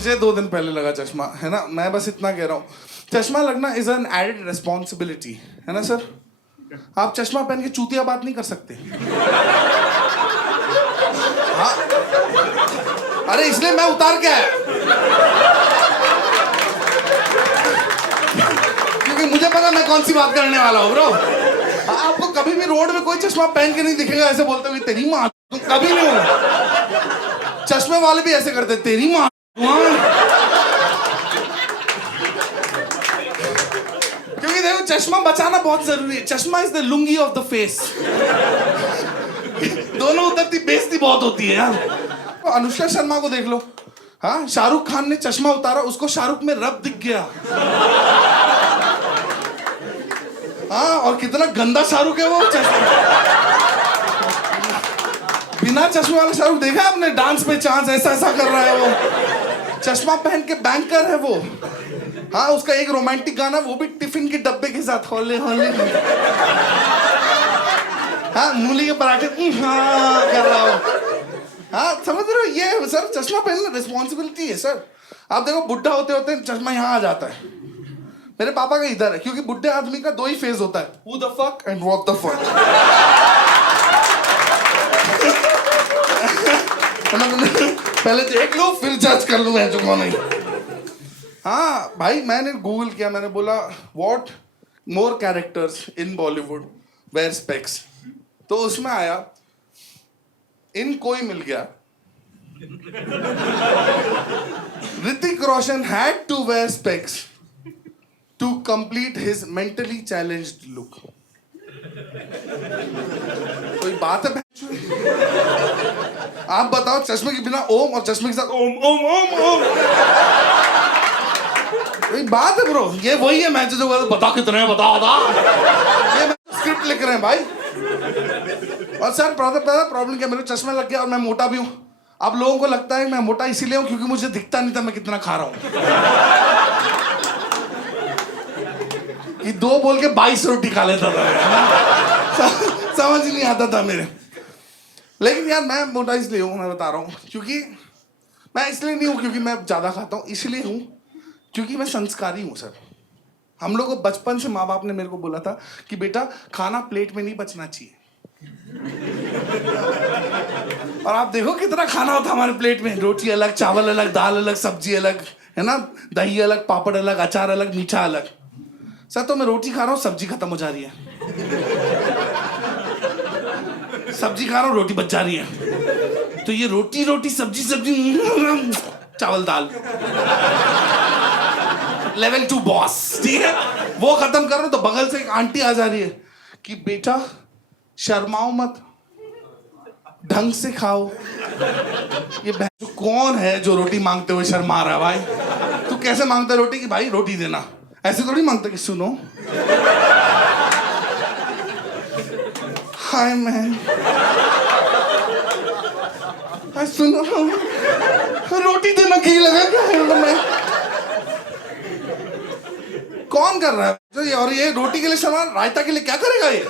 मुझे 2 दिन पहले लगा चश्मा, है ना। मैं बस इतना कह रहा हूँ, चश्मा लगना इज एन एडेड रिस्पॉन्सिबिलिटी, है ना सर। आप चश्मा पहन के चूतिया बात नहीं कर सकते। हाँ, अरे इसलिए मैं उतार के आया, क्योंकि मुझे पता मैं कौन सी बात करने वाला हूँ ब्रो। आपको कभी भी रोड में कोई चश्मा पहन के नहीं दिखेगा ऐसे बोलते हुए तेरी माँ, कभी नहीं होगा। चश्मे वाले भी ऐसे करते तेरी माँ। क्योंकि देखो चश्मा बचाना बहुत जरूरी है। चश्मा is the lungi of the face. दोनों उतरती बेइज्जती बहुत होती है यार। अनुष्का शर्मा को देख लो, हाँ, शाहरुख खान ने चश्मा उतारा, उसको शाहरुख में रब दिख गया। हाँ, और कितना गंदा शाहरुख है वो। बिना चश्मे वाला शाहरुख देखा आपने? डांस पे चांस ऐसा ऐसा कर रहा है वो, चश्मा पहन के बैंकर है वो। हाँ, उसका एक रोमांटिक गाना, वो भी टिफिन के डब्बे के साथ, होले होले। हाँ, मूली के पराठे हाँ कर रहा हो। हाँ, समझ रहे हो? ये सर चश्मा पहनना रिस्पॉन्सिबिलिटी है सर। आप देखो बुढ़ा होते होते चश्मा यहाँ आ जाता है। मेरे पापा का इधर है, क्योंकि बुढ़े आदमी का 2 ही फेज होता है, who the fuck and what the fuck। पहले देख लो फिर जज कर लूँ मैं जो कौन है। हाँ भाई, मैंने गूगल किया, मैंने बोला what more characters in Bollywood wear specs, तो उसमें आया इन कोई मिल गया। Hrithik Roshan had to wear specs to complete his mentally challenged look। कोई बात है? आप बताओ, चश्मे के बिना ओम और चश्मे के साथ ओम ओम ओम ओम, कोई बात है ब्रो? ये वही है मैच जो बता कितने बता ये स्क्रिप्ट लिख रहे हैं भाई। और सर प्रॉब्लम क्या, मेरे चश्मा लग गया और मैं मोटा भी हूँ। अब लोगों को लगता है मैं मोटा इसीलिए हूँ क्योंकि मुझे दिखता नहीं था मैं कितना खा रहा हूँ। कि 2 बोल के 22 रोटी खा लेता था। समझ नहीं आता था मेरे। लेकिन यार मैं मोटा इसलिए हूँ, मैं बता रहा हूँ, क्योंकि मैं इसलिए नहीं हूँ क्योंकि मैं ज़्यादा खाता हूँ, इसलिए हूँ क्योंकि मैं संस्कारी हूँ सर। हम लोग को बचपन से माँ बाप ने मेरे को बोला था कि बेटा खाना प्लेट में नहीं बचना चाहिए। और आप देखो कितना खाना होता हमारे प्लेट में, रोटी अलग, चावल अलग, दाल अलग, सब्जी अलग, है ना, दही अलग, पापड़ अलग, अचार अलग, मीठा अलग। सर तो मैं रोटी खा रहा हूँ, सब्जी खत्म हो जा रही है, सब्जी खा रहा हूँ, रोटी बच जा रही है। तो ये रोटी रोटी सब्जी सब्जी चावल दाल, लेवल 2 बॉस, ठीक है। वो खत्म कर रहा हूँ तो बगल से एक आंटी आ जा रही है कि बेटा शर्माओ मत, ढंग से खाओ। ये कौन है जो रोटी मांगते हुए शर्मा रहा है भाई? तू कैसे मांगता है रोटी कि भाई रोटी देना? ऐसे थोड़ी मांगता कि सुनो हाय मैन, सुनो रोटी देना घी लगा क्या है मैं? कौन कर रहा है? और ये रोटी के लिए सामान, रायता के लिए क्या करेगा ये?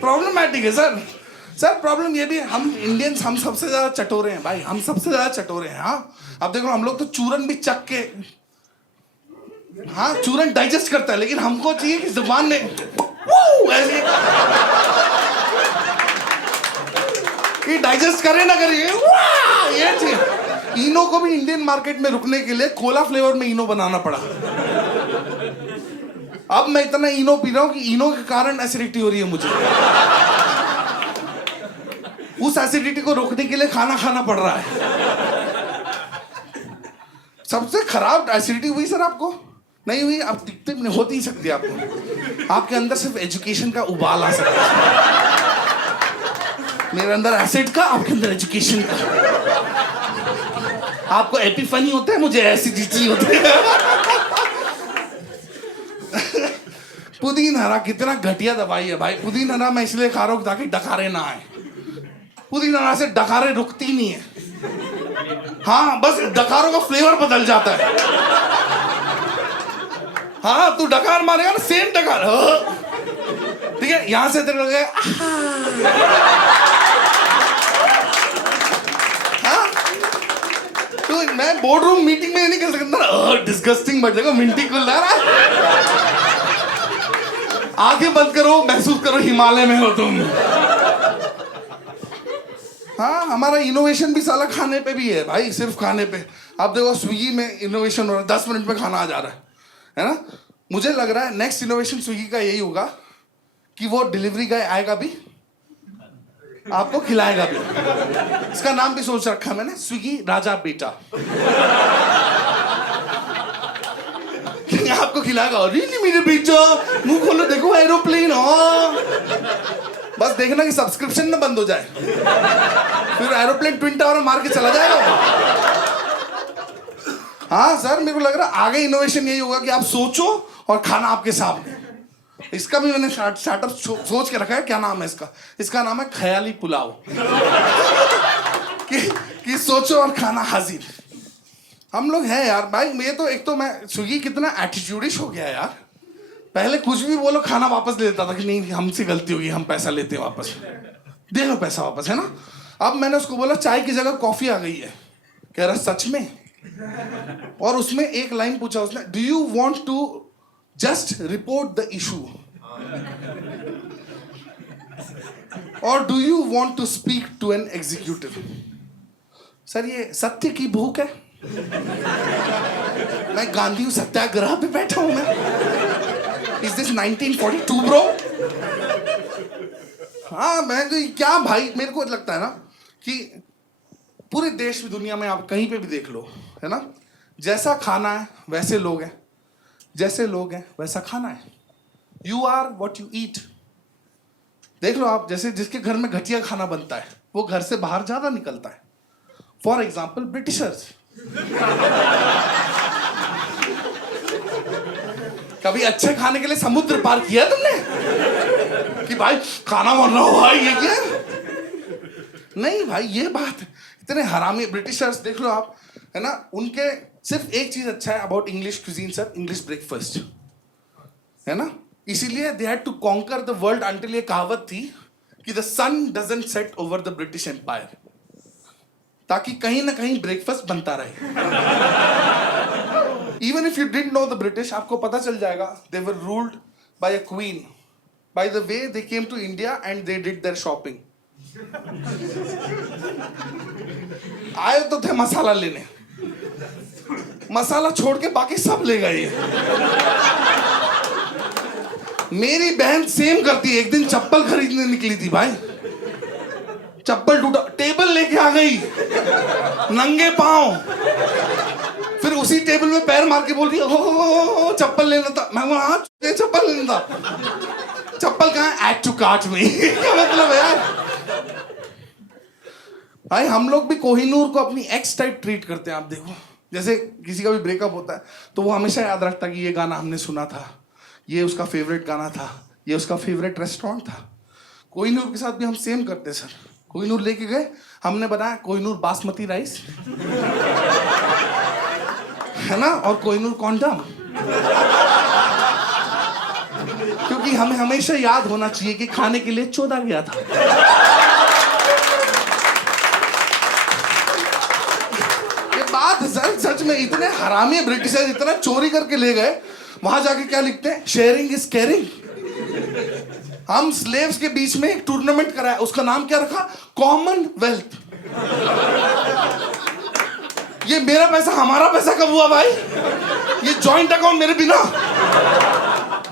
प्रॉब्लमैटिक है सर। सर प्रॉब्लम ये भी है, हम इंडियंस हम सबसे ज्यादा चटोरे हैं भाई, हम सबसे ज्यादा चटोरे हैं। हाँ, अब देखो हम लोग तो चूरन भी चख के, हाँ चूरन डाइजेस्ट करता है, लेकिन हमको चाहिए कि जुबान ने ऐसे कि डाइजेस्ट करे ना करे, ये चाहिए। इनो को भी इंडियन मार्केट में रुकने के लिए कोला फ्लेवर में इनो बनाना पड़ा। अब मैं इतना इनो पी रहा हूं कि इनो के कारण एसिडिटी हो रही है मुझे। उस एसिडिटी को रोकने के लिए खाना खाना पड़ रहा है। सबसे खराब एसिडिटी हुई सर आपको? नहीं हुई? आप दिखते नहीं, होती ही सकती है आपको। आपके अंदर सिर्फ एजुकेशन का उबाल आ सकता है। मेरे अंदर एसिड का, आपके अंदर एजुकेशन का। आपको एपिफनी होता है, मुझे एसिडिटी होती है। पुदीना हरा कितना घटिया दवाई है भाई। पुदीना हरा मैं इसलिए खा रहा हूँ ताकि डकारे ना आए। पुदीना हरा से डकारे रुकती नहीं है। हाँ, बस डकारों का फ्लेवर बदल जाता है। हाँ, तू डकार मारेगा ना, सेम डकार, ठीक है, यहां से तेरे लगे तो मैं बोर्ड रूम मीटिंग में नहीं कर सकता, डिस्गस्टिंग बट देखो मिंटी को ला रहा। आंखें बंद करो, महसूस करो हिमालय में हो तुम। हाँ, हमारा इनोवेशन भी साला खाने पे भी है भाई, सिर्फ खाने पे। आप देखो स्विगी में इनोवेशन हो रहा है, 10 मिनट में खाना आ जा रहा है ना। मुझे लग रहा है नेक्स्ट इनोवेशन स्विगी का यही होगा कि वो डिलीवरी गाय आएगा भी, आपको खिलाएगा भी। इसका नाम भी सोच रखा मैंने, स्विगी राजा बेटा। आपको खिलाएगा, रियली मेरे बेटा, मुंह खोलो देखो एरोप्लेन। हाँ, बस देखना कि सब्सक्रिप्शन ना बंद हो जाए, फिर एरोप्लेन ट्विन टावर मार के चला जाएगा। हाँ सर, मेरे को लग रहा है आगे इनोवेशन यही होगा कि आप सोचो और खाना आपके सामने। इसका भी मैंने स्टार्टअप सोच के रखा है। क्या नाम है इसका? इसका नाम है ख्याली पुलाव। कि सोचो और खाना हाजिर। हम लोग हैं यार भाई। ये तो एक तो मैं स्विगी कितना एटीट्यूडिश हो गया यार। पहले कुछ भी बोलो खाना वापस ले लेता था कि नहीं हमसे गलती होगी, हम पैसा लेते हैं वापस, दे लो पैसा वापस, है ना। अब मैंने उसको बोला चाय की जगह कॉफी आ गई है। कह रहा सच में? और उसमें एक लाइन पूछा उसने, do you want to just report the issue और do you want to speak to an executive? Sir ये सत्य की भूख है। मैं गांधी सत्याग्रह पे बैठा हूं मैं। Is this 1942 bro? हाँ, मैं तो क्या भाई, मेरे को लगता है ना कि पूरे देश में दुनिया में आप कहीं पे भी देख लो, है ना, जैसा खाना है वैसे लोग हैं, जैसे लोग हैं वैसा खाना है। You are what you eat. देख लो आप, जैसे जिसके घर में घटिया खाना बनता है वो घर से बाहर ज्यादा निकलता है। For example Britishers. कभी अच्छे खाने के लिए समुद्र पार किया तुमने कि भाई खाना बन रहा हो भाई ये क्या? नहीं भाई, ये बात इतने हरामी ब्रिटिशर्स देख लो आप, है ना। उनके सिर्फ एक चीज अच्छा है about English cuisine sir, English breakfast, है ना। इसीलिए they had to conquer the world until, ये कहावत थी कि the sun doesn't set over the British Empire, ताकि कहीं ना कहीं ब्रेकफास्ट बनता रहे। Even if you didn't know the British, आपको पता चल जाएगा they were ruled by a queen, by the way they came to India and they did their shopping. आए तो थे मसाला लेने, मसाला छोड़ के बाकी सब ले गए। मेरी बहन सेम करती है। एक दिन चप्पल खरीदने निकली थी भाई, चप्पल टूटा, टेबल लेके आ गई नंगे पांव, फिर उसी टेबल में पैर मार के बोल रही हो चप्पल लेना था। मैं बोला हाँ चप्पल लेना था। चप्पल कहाँ? ऐड टू कार्ट में। क्या मतलब है यार भाई। हम लोग भी कोहिनूर को अपनी एक्स टाइप ट्रीट करते हैं। आप देखो, जैसे किसी का भी ब्रेकअप होता है तो वो हमेशा याद रखता है कि ये गाना हमने सुना था, ये उसका फेवरेट गाना था, ये उसका फेवरेट रेस्टोरेंट था। कोहिनूर के साथ भी हम सेम करते हैं सर। कोहिनूर लेके गए, हमने बनाया कोहिनूर बासमती राइस, है ना, और कोहिनूर कॉन्डम, क्योंकि हमें हमेशा याद होना चाहिए कि खाने के लिए चोदा गया था। ये बात सच में इतने हरामी ब्रिटिशर्स इतना चोरी करके ले गए, वहां जाके क्या लिखते हैं? Sharing is caring. हम स्लेव्स के बीच में एक टूर्नामेंट कराया, उसका नाम क्या रखा? कॉमनवेल्थ। ये मेरा पैसा हमारा पैसा कब हुआ भाई? ये जॉइंट अकाउंट मेरे बिना।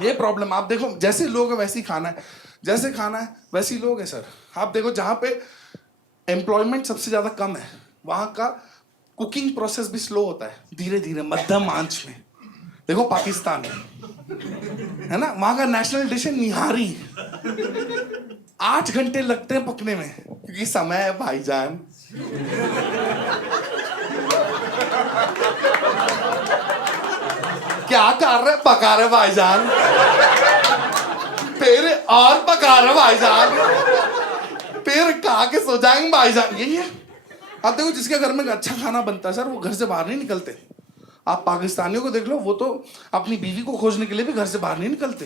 ये प्रॉब्लम आप देखो, जैसे लोग है वैसे ही खाना है, जैसे खाना है वैसे ही लोग है सर। आप देखो जहां पे एम्प्लॉयमेंट सबसे ज्यादा कम है वहां का कुकिंग प्रोसेस भी स्लो होता है, धीरे धीरे मध्यम आंच में। देखो पाकिस्तान है ना, वहां का नेशनल डिश है निहारी। 8 घंटे लगते हैं पकने में क्योंकि समय है भाईजान। क्या कर रहे? पका रहे भाईजान, फिर और पका रहे भाईजान, फिर खा के सो जाएंगे भाईजान। यही है। आप देखो जिसके घर में अच्छा खाना बनता है सर, वो घर से बाहर नहीं निकलते। आप पाकिस्तानियों को देख लो, वो तो अपनी बीवी को खोजने के लिए भी घर से बाहर नहीं निकलते।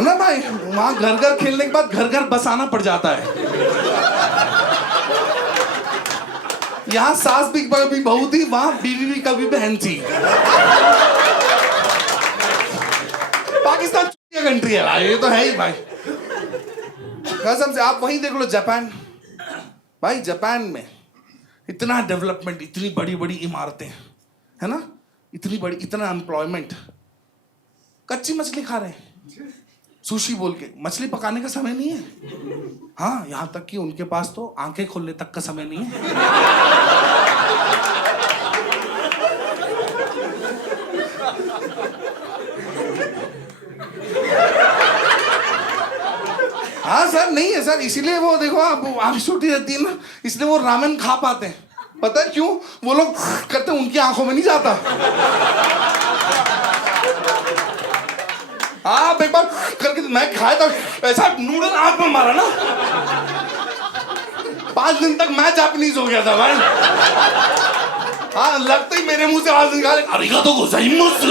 है ना भाई, वहां घर घर खेलने के बाद घर घर बसाना पड़ जाता है। यहाँ सास भी कभी बहू थी, वहां बीवी भी कभी बहन थी। पाकिस्तान कंट्री है भाई, ये तो है ही भाई कसम से। आप वहीं देख लो जापान, भाई जापान में इतना डेवलपमेंट, इतनी बड़ी बड़ी इमारतें है ना, इतनी बड़ी, इतना एम्प्लॉयमेंट, कच्ची मछली खा रहे हैं सुशी बोल के। मछली पकाने का समय नहीं है। हाँ, यहां तक कि उनके पास तो आंखें खोलने तक का समय नहीं है। हाँ सर, नहीं है सर, इसीलिए वो देखो आप आंख छूटी रहती है ना, इसलिए वो रामेन खा पाते हैं। पता है क्यों? वो लोग करते, उनकी आंखों में नहीं जाता। आप एक बार करके मैं खाया था, ऐसा नूडल आंख में मारा ना, 5 दिन तक मैं जापानीज हो गया था भाई। हाँ, लगते ही मेरे मुंह से आवाज निकाले, अरिगातो गोजाइमासु।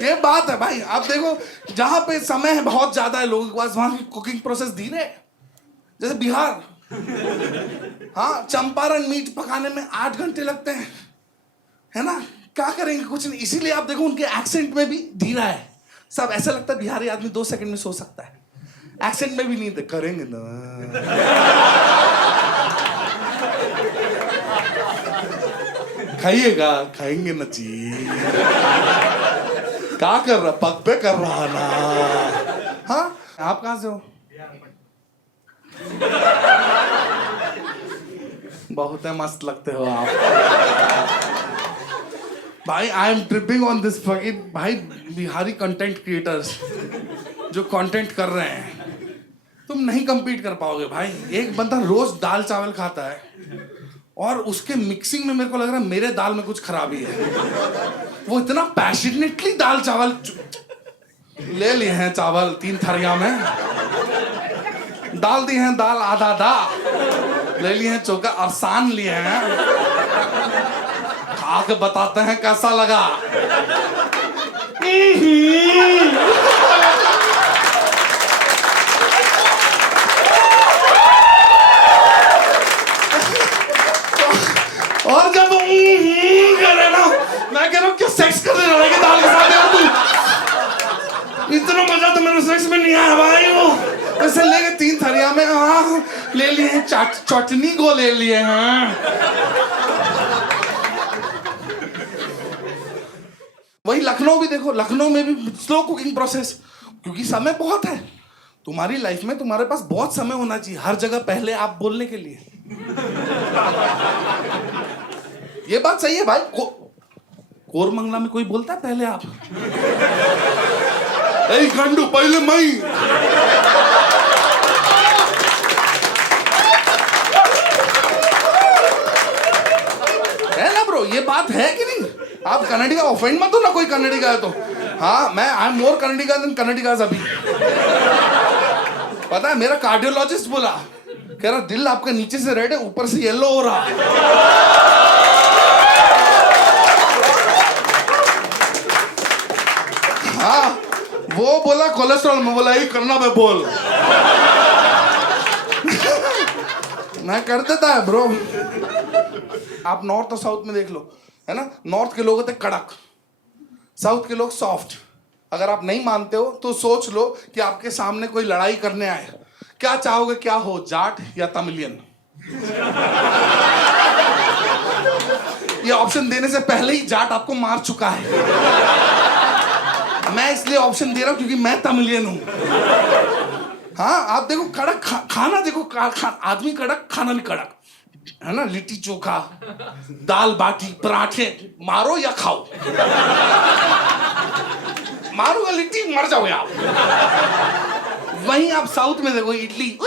ये बात है भाई। आप देखो, जहां पे समय है बहुत ज्यादा है लोगों के पास, वहां की कुकिंग प्रोसेस धीरे है। जैसे बिहार, हाँ, चंपारण मीट पकाने में 8 घंटे लगते हैं, है ना। क्या करेंगे, कुछ नहीं। इसीलिए आप देखो उनके एक्सेंट में भी धीरा है सब। ऐसा लगता है बिहारी आदमी 2 सेकंड में सो सकता है, एक्सेंट में भी नहीं करेंगे ना। खाइएगा, खाएंगे ना जी। क्या कर रहा, पग पे कर रहा ना। हाँ, आप कहां से हो? बहुत है, मस्त लगते हो आप भाई। I am tripping on this fucking भाई, बिहारी कंटेंट क्रिएटर्स जो कंटेंट कर रहे हैं, तुम नहीं compete कर पाओगे भाई। एक बंदा रोज दाल चावल खाता है और उसके मिक्सिंग में मेरे को लग रहा है मेरे दाल में कुछ खराबी है। वो इतना पैशनेटली दाल चावल ले लिए हैं, चावल 3 थरिया में डाल दिए हैं, दाल आधा आधा ले लिए हैं, चोखा और सान लिए हैं। खा के बताते हैं कैसा लगा। और जब करे ना, मैं कह रहा हूँ क्या सेक्स कर रहा है दाल के साथ यार तू। इतना मजा तो मेरे सेक्स में नहीं आया भाई। वो ऐसे लेके 3 थरिया में ले लिए हैं, चटनी को ले लिए हैं। वही लखनऊ भी देखो, लखनऊ में भी स्लो कुकिंग प्रोसेस, क्योंकि समय बहुत है। तुम्हारी लाइफ में तुम्हारे पास बहुत समय होना चाहिए हर जगह पहले आप बोलने के लिए। ये बात सही है भाई। कोरमंगला में कोई बोलता है पहले आप? ए गंडू, पहले मैं। है ना ब्रो, ये बात है कि नहीं? आप कन्नड़ी का ऑफेंड मत हो ना, कोई कन्नड़ी का है तो। हाँ, मैं आई एम मोर कन्नड़ी का देन कन्नड़ी का अभी। पता है, मेरा कार्डियोलॉजिस्ट बोला, कह रहा दिल आपका नीचे से रेड है, ऊपर से येलो हो रहा। हाँ, वो बोला कोलेस्ट्रॉल, में बोला यही करना मैं बोल। मैं कर देता है ब्रो। आप नॉर्थ और साउथ में देख लो, है ना। नॉर्थ के लोग होते कड़क, साउथ के लोग सॉफ्ट। अगर आप नहीं मानते हो तो सोच लो कि आपके सामने कोई लड़ाई करने आए, क्या चाहोगे, क्या हो, जाट या तमिलियन? ये ऑप्शन देने से पहले ही जाट आपको मार चुका है। मैं इसलिए ऑप्शन दे रहा हूं क्योंकि मैं तमिलियन हूं। हाँ, आप देखो कड़क खाना देखो, आदमी कड़क, खाना भी कड़क, है ना। लिट्टी चोखा, दाल बाटी, पराठे, मारो या खाओ। मारूंगा लिट्टी, मर जाओगे आप। वहीं आप साउथ में देखो, इडली,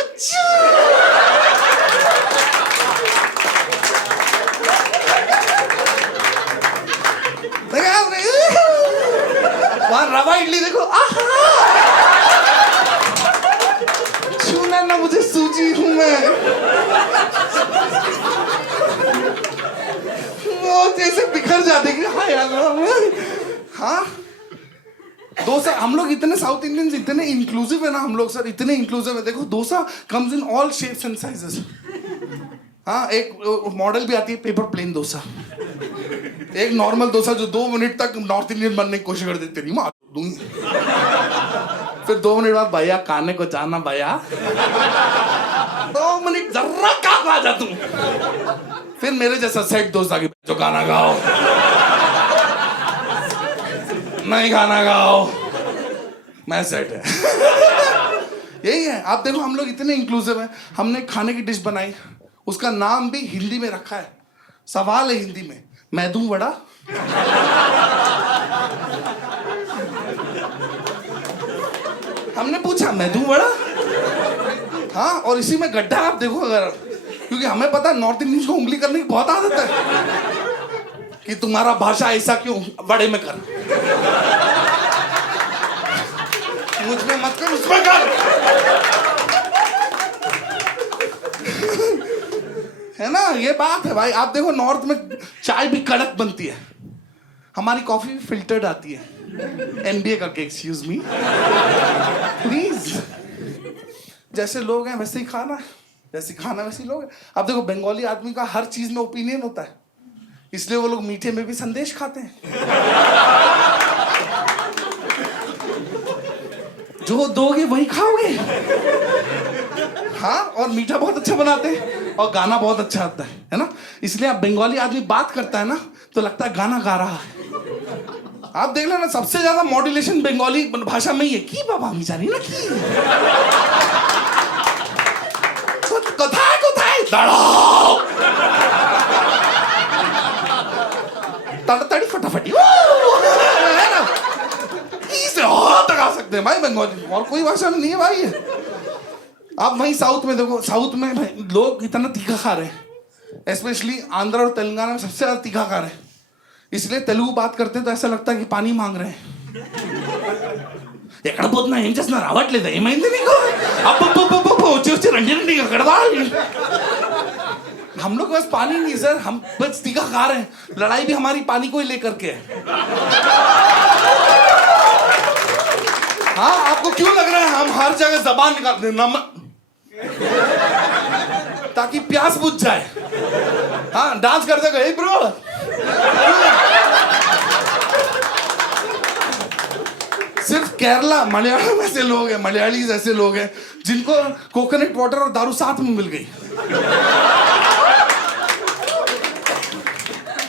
वहां रवा इडली देखो, छूना ना मुझे, सूजी हूं मैं। वो जैसे बिखर जाता साउथ इंडियंस इतने इंक्लूसिव है ना हम लोग सर, इतने इंक्लूसिव है। देखो dosa comes in all shapes and sizes. हाँ, एक मॉडल भी आती है पेपर प्लेन डोसा, एक नॉर्मल डोसा जो 2 मिनट तक नॉर्थ इंडियन बनने की कोशिश कर देते, नहीं मार दूंगी। फिर 2 मिनट बाद भैया खाने को जाना भैया, 2 मिनट जर्रा कहाँ आ जा तू। फिर मेरे जैसा सेट दोस्त आगे जो गाना गाओ, नहीं गाना गाओ, मैं सेट है। यही है। आप देखो हम लोग इतने इंक्लूसिव हैं। हमने खाने की डिश बनाई, उसका नाम भी हिंदी में रखा है। सवाल है हिंदी में, मैं दूं वड़ा। हमने पूछा मैं दूं वड़ा। हाँ, और इसी में गड्ढा आप देखो अगर, क्योंकि हमें पता है नॉर्थ इंडियंस को उंगली करने की बहुत आदत है कि तुम्हारा भाषा ऐसा क्यों, बड़े में कर, मुझ में मत कर, उसमें कर। है ना, ये बात है भाई। आप देखो नॉर्थ में चाय भी कड़क बनती है, हमारी कॉफी भी फिल्टर्ड आती है। एमबीए करके, एक्सक्यूज मी प्लीज। जैसे लोग हैं वैसे ही खाना, जैसे खाना वैसे ही लोग हैं। अब देखो बंगाली आदमी का हर चीज में ओपिनियन होता है, इसलिए वो लोग मीठे में भी संदेश खाते हैं। जो दोगे वही खाओगे। हाँ, और मीठा बहुत अच्छा बनाते हैं और गाना बहुत अच्छा आता है ना। इसलिए आप बंगाली आदमी बात करता है ना तो लगता है गाना गा रहा है। आप देख लेना, सबसे ज्यादा मॉड्यूलेशन बंगाली भाषा में ही है। की बाबा আমি জানি না কি কোথায় কোথায় দাঁড়াও, ताड़ाताड़ी फटाफटी है ना। इसे और तक आ सकते हैं भाई बंगाली, और कोई भाषा में नहीं है भाई। आप वहीं साउथ में देखो, साउथ में भाई लोग इतना तीखा खा रहे हैं, स्पेशली आंध्र और तेलंगाना में सबसे ज्यादा तीखा खा रहे हैं। इसलिए तेलुगु बात करते हैं तो ऐसा लगता है कि पानी मांग रहे हैं। ఎక్కడ పోతున్నా ఏం చేస్తున్నా రావట్లేదు, ఏమైంది నీకు, అబ్బబ్బబ్బబ్బ వచ్చి వచ్చి రండి రండి ఎక్కడ వాళ్ళు। हम लोग बस पानी नहीं सर, हम बस तीखा खा रहे हैं। लड़ाई भी हमारी पानी को ही लेकर के है। हाँ, आपको क्यों लग रहा है हम हर जगह जबान निकालते हैं नमक, ताकि प्यास बुझ जाए। हाँ, डांस करते गए ब्रो। सिर्फ केरला, मलयालम ऐसे लोग हैं, मलयालीज ऐसे लोग हैं जिनको कोकोनट वाटर और दारू साथ में मिल गई,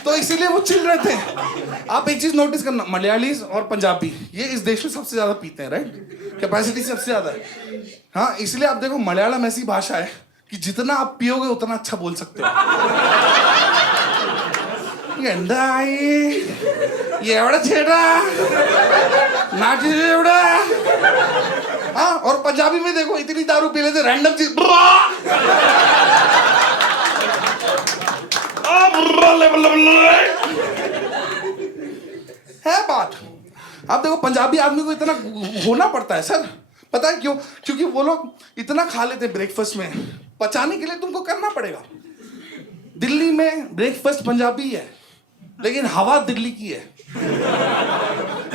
तो इसीलिए वो चिल रहे थे। आप एक चीज नोटिस करना, मलयालीज और पंजाबी ये इस देश में सबसे ज्यादा पीते हैं, राइट, कैपेसिटी सबसे ज्यादा है। हाँ, इसलिए आप देखो मलयालम ऐसी भाषा है कि जितना आप पियोगे उतना अच्छा बोल सकते हो। हाँ, और पंजाबी में देखो इतनी दारू पी लेते, रैंडम चीज है बात। आप देखो पंजाबी आदमी को इतना होना पड़ता है सर, पता है क्यों? क्योंकि वो लोग इतना खा लेते हैं ब्रेकफास्ट में, पचाने के लिए तुमको करना पड़ेगा। दिल्ली में ब्रेकफास्ट पंजाबी है, लेकिन हवा दिल्ली की है,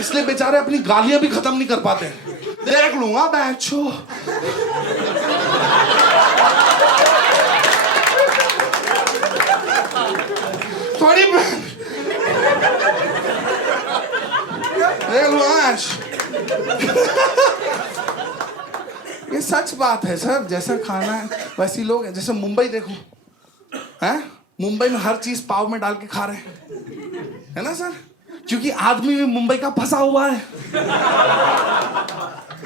इसलिए बेचारे अपनी गालियां भी खत्म नहीं कर पाते। देख लूंगा बैचो। थोड़ी देख लूंगा। ये सच बात है सर, जैसा खाना है वैसी लोग हैं। जैसे मुंबई देखो, हैं, मुंबई में हर चीज पाव में डाल के खा रहे हैं, है ना सर, क्योंकि आदमी भी मुंबई का फंसा हुआ है।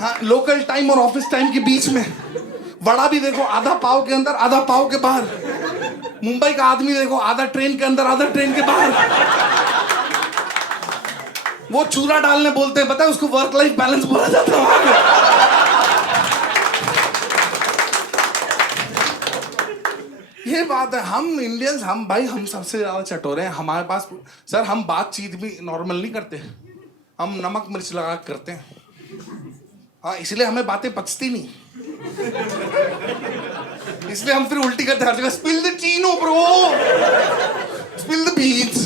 हाँ, लोकल टाइम और ऑफिस टाइम के बीच में वड़ा भी देखो, आधा पाव के अंदर आधा पाव के बाहर। मुंबई का आदमी देखो, आधा ट्रेन के अंदर आधा ट्रेन के बाहर। वो चूरा डालने बोलते हैं, पता है उसको वर्क लाइफ बैलेंस बोला जाता है। ये बात है। हम इंडियंस, हम भाई, हम सबसे ज्यादा चटोरे हैं। हमारे पास सर, हम बातचीत भी नॉर्मल नहीं करते, हम नमक मिर्च लगा करते हैं। हाँ, इसलिए हमें बातें पचती नहीं, इसलिए हम फिर उल्टी करते हैं हर जगह। Spill the chino bro, spill the beans.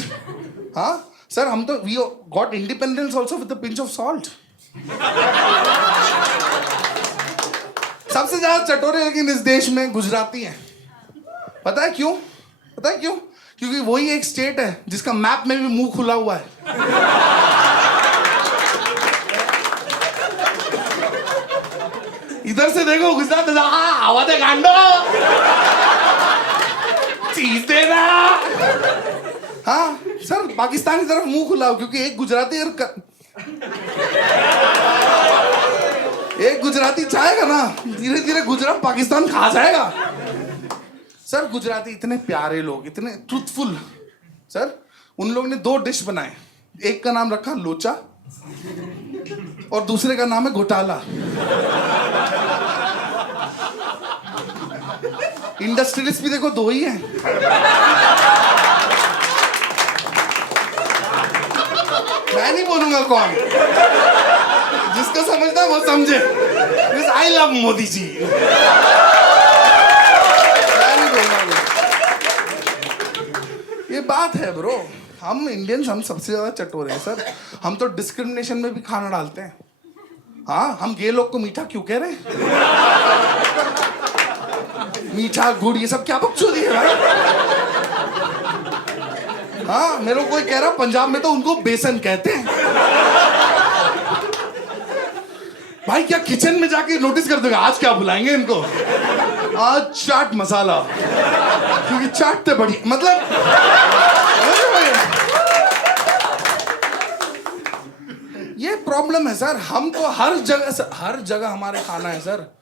हाँ सर, हम तो we got independence also with the pinch of salt. सबसे ज्यादा चटोरे लेकिन इस देश में गुजराती हैं। पता है क्यों? पता है क्यों? क्योंकि वही एक स्टेट है जिसका मैप में भी मुंह खुला हुआ है। इधर से देखो गुजरात, आवाज है गांडो, चीज देना। हाँ सर, पाकिस्तान की तरफ मुंह खुला हो क्योंकि एक गुजराती चाहेगा ना, धीरे धीरे गुजरात पाकिस्तान खा जाएगा। सर गुजराती इतने प्यारे लोग, इतने ट्रूथफुल। सर उन लोग ने 2 डिश बनाए, एक का नाम रखा लोचा और दूसरे का नाम है घोटाला। इंडस्ट्रियलिस्ट भी देखो 2 ही हैं। मैं नहीं बोलूंगा कौन, जिसको समझना है वो समझे। आई लव मोदी जी। मैं नहीं बोलूंगा। ये बात है ब्रो, हम इंडियंस हम सबसे ज्यादा चटोरे हैं सर। हम तो डिस्क्रिमिनेशन में भी खाना डालते हैं। हाँ, हम गे लोग को मीठा क्यों कह रहे हैं? मीठा गुड़ ये सब क्या बकचोदी है भाई? हाँ, मेरे को कोई कह रहा पंजाब में तो उनको बेसन कहते हैं। भाई क्या किचन में जाके नोटिस कर दोगे आज क्या बुलाएंगे इनको? आज चाट मसाला, क्योंकि चाटते बड़ी मतलब। ये प्रॉब्लम है सर, हम तो हर जगह हमारे खाना है सर।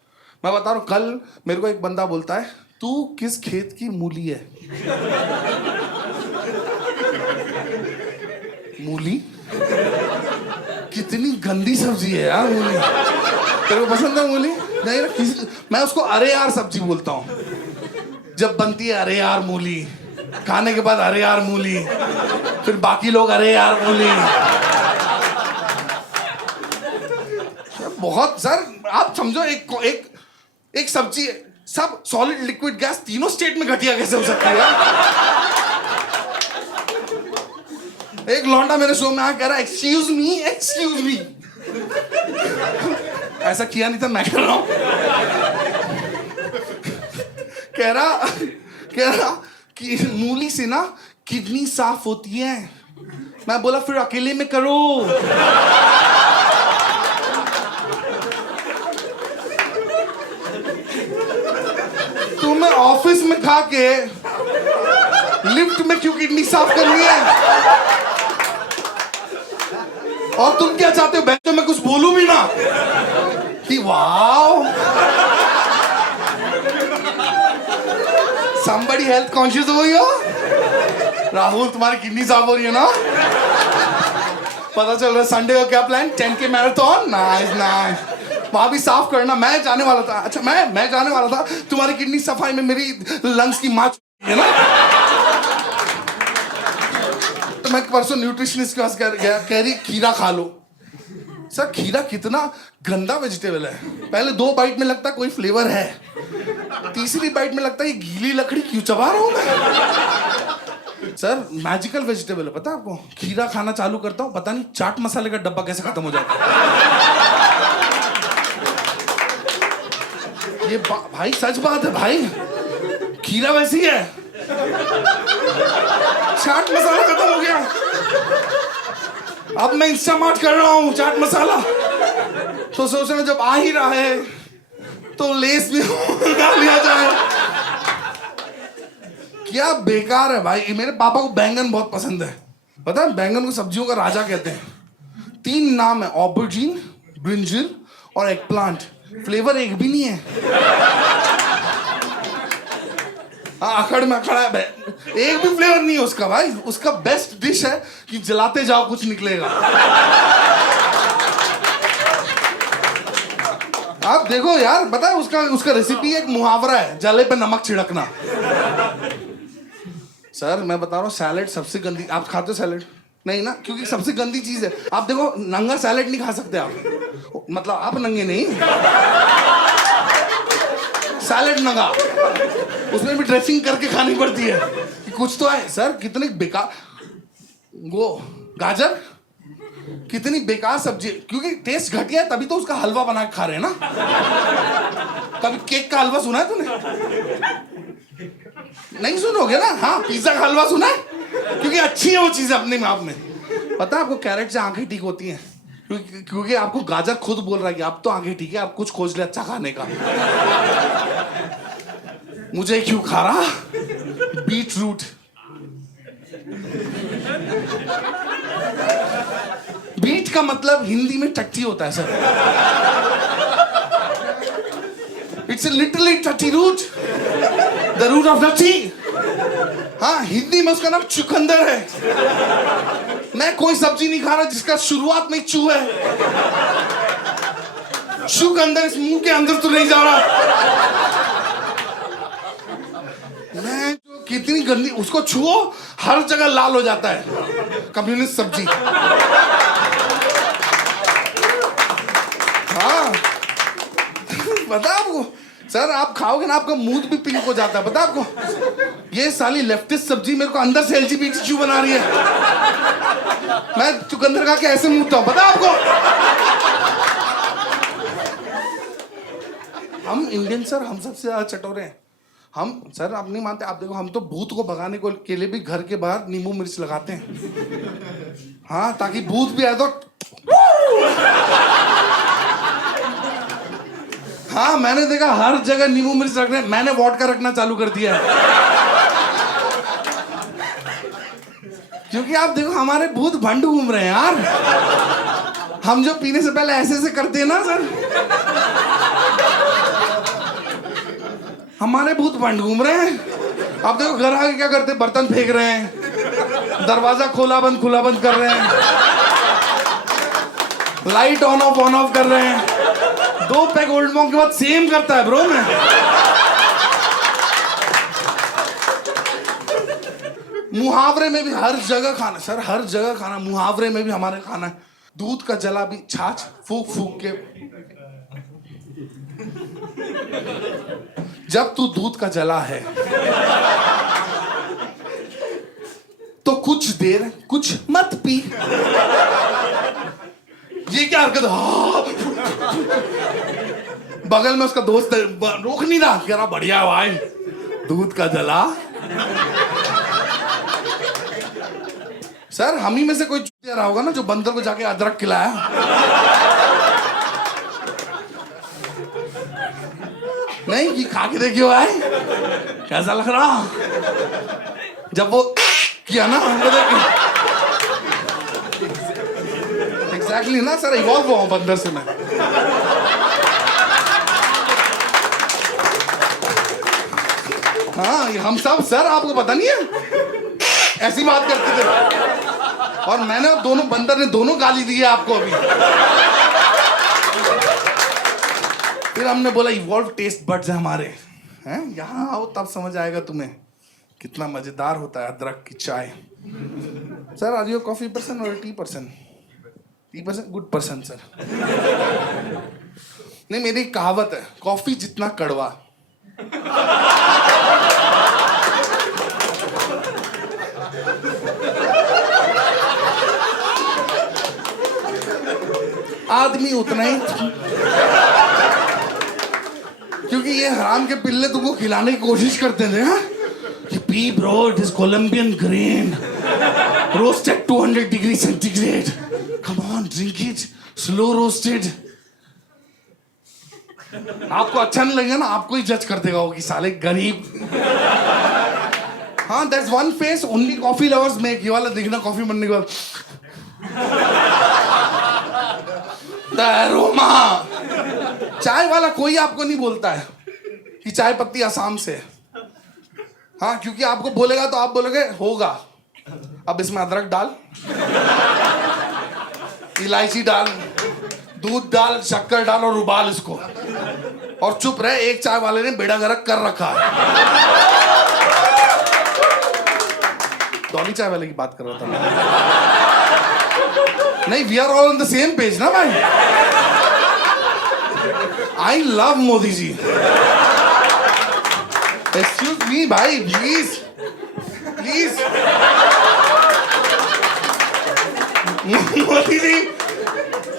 मैं बता रहा हूँ, कल मेरे को एक बंदा बोलता है तू किस खेत की मूली है? मूली? कितनी गंदी सब्जी है यार मूली। तेरे को पसंद है मूली? नहीं ना, मैं उसको अरे यार सब्जी बोलता हूँ। जब बनती है अरे यार मूली, खाने के बाद अरे यार मूली, फिर बाकी लोग अरे यार मूली। बहुत सर, आप समझो एक सब्जी है, सब सॉलिड लिक्विड गैस तीनों स्टेट में घटिया कैसे हो सकती है? एक लौंडा मेरे शो में आ कह रहा एक्सक्यूज मी। ऐसा किया नहीं था, मैं कह रहा हूं। कह रहा कि मूली से ना किडनी साफ होती है। मैं बोला फिर अकेले में करो। तुम्हें ऑफिस में खा के लिफ्ट में क्यों किडनी साफ करनी है? और तुम क्या चाहते हो? बैठो मैं कुछ बोलूं भी ना कि वाओ somebody हेल्थ कॉन्शियस हो गई हो। राहुल तुम्हारी किडनी साफ हो रही है ना? पता चल रहा है संडे का क्या प्लान? 10K marathon. नाइस। वहां भी साफ करना। मैं जाने वाला था। अच्छा मैं जाने वाला था। तुम्हारी किडनी सफाई में मेरी लंग्स की माँ है ना। तो मैं परसों न्यूट्रिशनिस्ट के पास गया, कह रही खीरा खा लो। सर खीरा कितना गंदा वेजिटेबल है। पहले 2 बाइट में लगता कोई फ्लेवर है, तीसरी बाइट में लगता है ये गीली लकड़ी क्यों चबा रहा हूं मैं। सर मैजिकल वेजिटेबल है, पता है आपको? खीरा खाना चालू करता हूं, पता नहीं चाट मसाले का डब्बा कैसे खत्म हो जाता है। ये भाई सच बात है भाई, खीरा वैसी है, चाट मसाला खत्म हो गया। अब मैं इंस्टामार्ट कर रहा हूँ चाट मसाला, तो सोच रहा हूं जब आ ही रहा है तो लेस भी डाल लिया जाए। क्या बेकार है भाई। मेरे पापा को बैंगन बहुत पसंद है, पता है? बैंगन को सब्जियों का राजा कहते हैं। 3 नाम है, ऑबरजीन, ब्रिंजल और एगप्लांट। फ्लेवर एक भी नहीं है। अखड़ में अखड़ा है, एक भी फ्लेवर नहीं है उसका भाई। उसका बेस्ट डिश है कि जलाते जाओ कुछ निकलेगा। आप देखो यार, पता है उसका रेसिपी एक मुहावरा है, जले पे नमक छिड़कना। सर मैं बता रहा हूँ, सैलेड सबसे गंदी। आप खाते हो सैलेड? नहीं ना, क्योंकि सबसे गंदी चीज है। आप देखो नंगा सैलेड नहीं खा सकते आप, मतलब आप नंगे नहीं, सैलेड नंगा, उसमें भी ड्रेसिंग करके खानी पड़ती है कि कुछ तो है। सर कितने बेकार। वो गाजर कितनी बेकार सब्जी, क्योंकि टेस्ट घटिया है तभी तो उसका हलवा बना के खा रहे हैं ना। कभी केक का हलवा सुना है तूने? नहीं सुनोगे ना। हाँ, पिज्जा का हलवा सुना है, क्योंकि अच्छी है वो चीज अपने आप में। पता है आपको कैरेट से आंखें ठीक होती हैं, क्योंकि आपको गाजर खुद बोल रहा है कि आप तो आंखें ठीक है, आप कुछ खोज ले अच्छा खाने का। मुझे क्यों खा रहा? Beet root. बीट का मतलब हिंदी में टट्टी होता है सर। इट्स लिटरली टट्टी रूट, द रूट ऑफ टट्टी। हाँ, हिंदी में उसका नाम चुकंदर है। मैं कोई सब्जी नहीं खा रहा जिसका शुरुआत में चू है। चुकंदर इस मुंह के अंदर तो नहीं जा रहा। मैं जो कितनी गंदी, उसको छुओ हर जगह लाल हो जाता है। कम्युनिस्ट सब्जी। हाँ, पता आपको सर, आप खाओगे ना आपका मुंह भी पिंक हो जाता है, पता आपको? ये साली लेफ्टिस्ट सब्जी मेरे को अंदर से एलजीबीटी बना रही है। मैं चुकंदर खा के ऐसे मुंहता हूं, पता आपको? हम इंडियन सर, हम सबसे ज्यादा चटोरे हैं। हम सर, आप नहीं मानते, आप देखो, हम तो भूत को भगाने के लिए भी घर के बाहर नींबू मिर्च लगाते हैं। हाँ, ताकि भूत भी आए तो। हाँ, मैंने देखा हर जगह नींबू मिर्च रख रहे हैं। मैंने वोडका रखना चालू कर दिया है। क्योंकि आप देखो हमारे भूत भंड घूम रहे हैं यार। हम जो पीने से पहले ऐसे ऐसे करते हैं ना सर, हमारे भूत भंड घूम रहे हैं। आप देखो घर आके क्या करते हैं, बर्तन फेंक रहे हैं, दरवाजा खोला बंद कर रहे हैं, लाइट ऑन ऑफ कर रहे हैं। 2 पैक ओल्ड मॉन्क के बाद सेम करता है ब्रो। मैं मुहावरे में भी हर जगह खाना सर, हर जगह खाना। मुहावरे में भी हमारे खाना है। दूध का जला भी छाछ फूक फूक के। जब तू दूध का जला है तो कुछ देर कुछ मत पी। ये क्या हरकत? बगल में उसका दोस्त रोक नहीं रहा, कह रहा बढ़िया भाई, दूध का जला। सर, हम ही में से कोई चूतिया रहा होगा ना जो बंदर को जाके अदरक खिलाया। नहीं कि खा के देखियो भाई कैसा लग रहा। जब वो किया ना हमको देख, एग्जैक्टली ना सर, इवॉल्व हुआ हूं बंदर से मैं। हाँ, हम सब सर, आपको पता नहीं है, ऐसी बात करते थे। और मैंने दोनों बंदर ने दोनों गाली दी है आपको अभी। फिर हमने बोला इवॉल्व टेस्ट बड्स है हमारे, हैं? यहाँ आओ तब समझ आएगा तुम्हें कितना मजेदार होता है अदरक की चाय। Sir, are you coffee person और tea person? Tea person, good person sir. नहीं, मेरी एक कहावत है, कॉफी जितना कड़वा। आदमी उतना ही, क्योंकि ये हराम के पिल्ले तुमको खिलाने की कोशिश करते थे। हाँ, कि पी bro, it is Colombian grain roasted 200 degree centigrade, come on drink it, slow roasted. आपको अच्छा नहीं लगेगा ना, आपको ही जज कर देगा वो कि साले गरीब। हाँ, that's one face only coffee lovers make. ये वाला देखना कॉफी बनने के बाद रोमा। चाय वाला कोई आपको नहीं बोलता है कि चाय पत्ती असम से है। हाँ, क्योंकि आपको बोलेगा तो आप बोलोगे होगा। अब इसमें अदरक डाल, इलायची डाल, दूध डाल, शक्कर डाल और उबाल इसको, और चुप रहे। एक चाय वाले ने बेड़ा गर्क कर रखा है। डॉली चाय वाले की बात कर रहा था मैं। नहीं, we are all on the same page ना भाई। I love Modi ji. Excuse me भाई, प्लीज प्लीज। मोदी जी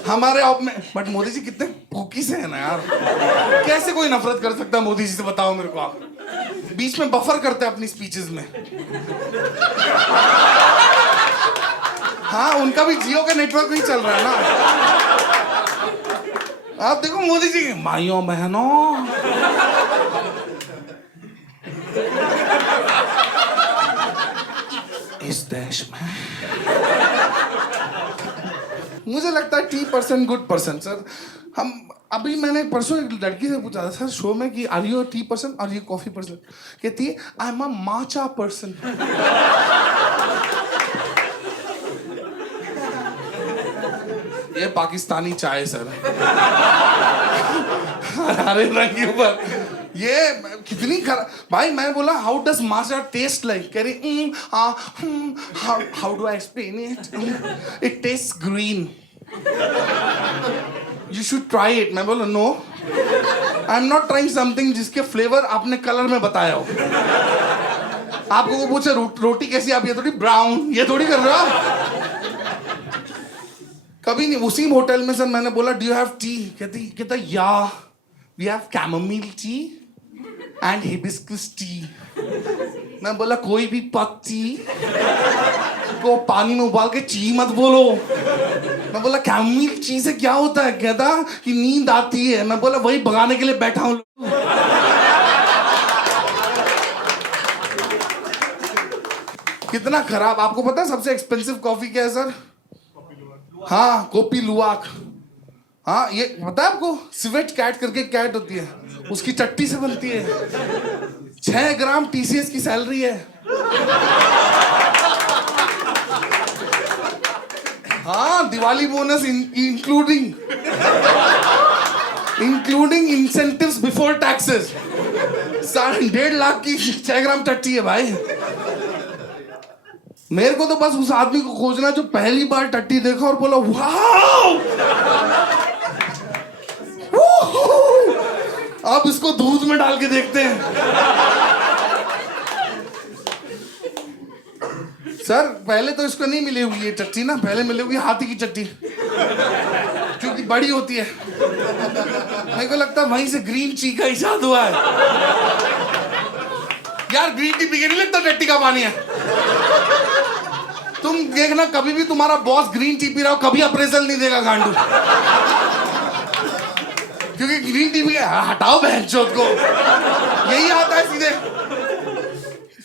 हमारे ऑफ में, बट मोदी जी कितने भूखी से है ना यार, कैसे कोई नफरत कर सकता है मोदी जी से, बताओ मेरे को आप। बीच में बफर करते हैं अपनी स्पीचेस में। हाँ, उनका भी जियो का नेटवर्क नहीं चल रहा है ना। आप देखो मोदी जी, माइयों बहनों, इस देश में मुझे लगता है 10% गुड पर्सन। सर हम अभी, मैंने परसों एक लड़की से पूछा था सर शो में कि आर यू टी पर्सन और ये कॉफी पर्सन, कहती है I am a matcha person. ये पाकिस्तानी चाय सर, हरे रंग के ऊपर, ये कितनी खराब। भाई मैं बोला how does matcha taste like, कह रही how do I explain it, it taste green, you should try it. मैं बोला no, I am not trying something जिसके फ्लेवर आपने कलर में बताया हो। आपको वो पूछे रोटी कैसी, आप ये थोड़ी ब्राउन, ये थोड़ी कर रहे हो आप। कभी नहीं। उसी होटल में सर मैंने बोला डू यू हैव टी, कहता या we have chamomile tea and hibiscus tea. मैं बोला कोई भी पत्ती को पानी में उबाल के ची मत बोलो। मैं बोला कैमोमिल टी से क्या होता है, कहता कि नींद आती है। मैं बोला वही भगाने के लिए बैठा हूं। कितना खराब। आपको पता है सबसे एक्सपेंसिव कॉफी क्या है सर? हाँ, कॉपी लुवाक। हाँ, ये पता है आपको? सिवेट कैट करके कैट होती है, उसकी चट्टी से बनती है। 6 ग्राम टीसीएस की सैलरी है। हाँ, Diwali bonus including incentives before taxes. 1.5 lakh की 6 ग्राम चट्टी है भाई। मेरे को तो बस उस आदमी को खोजना जो पहली बार टट्टी देखा और बोला वाओ, अब इसको दूध में डाल के देखते हैं। सर पहले तो इसको नहीं मिली हुई ये चट्टी ना, पहले मिली हुई हाथी की चट्टी, क्योंकि बड़ी होती है। मेरे को लगता है वहीं से ग्रीन टी का इजाद हुआ है। यार ग्रीन टी पी के नहीं लगता टट्टी का पानी है। तुम देखना कभी भी तुम्हारा बॉस ग्रीन टी पी रहा हो, कभी अप्रेजल नहीं देगा गांडू, क्योंकि ग्रीन टी पी के हटाओ बहनचोद को, यही आता है सीधे।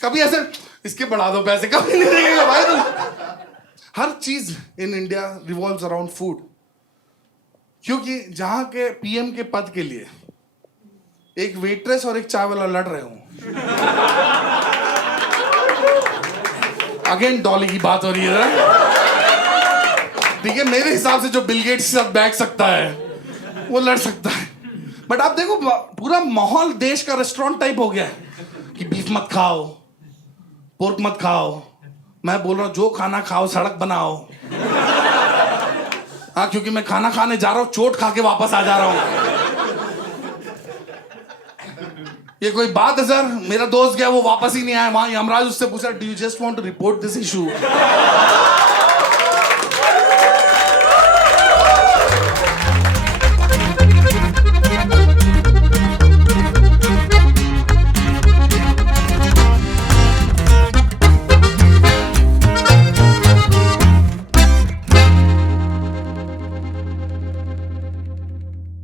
कभी ऐसे इसके बढ़ा दो पैसे, कभी नहीं देखेगा भाई तुम। हर चीज in India revolves around food, क्योंकि जहां के पीएम के पद के लिए एक वेट्रेस और एक चाय वाला लड़ रहे हूं। अगेन डॉली की बात हो रही है। ठीक है, मेरे हिसाब से जो बिल गेट्स के साथ बैठ सकता है वो लड़ सकता है। बट आप देखो पूरा माहौल देश का रेस्टोरेंट टाइप हो गया है कि बीफ मत खाओ, पोर्क मत खाओ। मैं बोल रहा हूँ जो खाना खाओ सड़क बनाओ। हाँ, क्योंकि मैं खाना खाने जा रहा हूँ, चोट खा के वापस आ जा रहा हूँ। ये कोई बात है सर? मेरा दोस्त गया, वो वापस ही नहीं आया। वहां यमराज उससे पूछा do you just want to report this issue?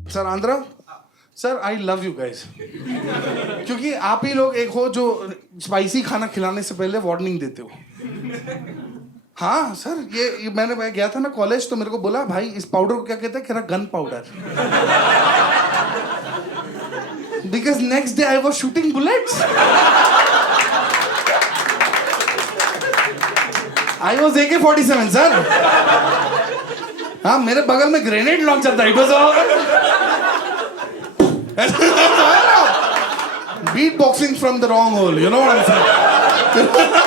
Sir Andhra sir, I love you guys, क्योंकि आप ही लोग एक हो जो स्पाइसी खाना खिलाने से पहले वार्निंग देते हो। हाँ सर, ये मैं गया था ना कॉलेज, तो मेरे को बोला भाई इस पाउडर को क्या कहते हैं, कह रहा gun powder, because next day I was shooting bullets. I was AK-47 sir. हाँ, मेरे बगल में ग्रेनेड लॉन्चर था। It was beatboxing from the wrong hole, you know what I'm saying?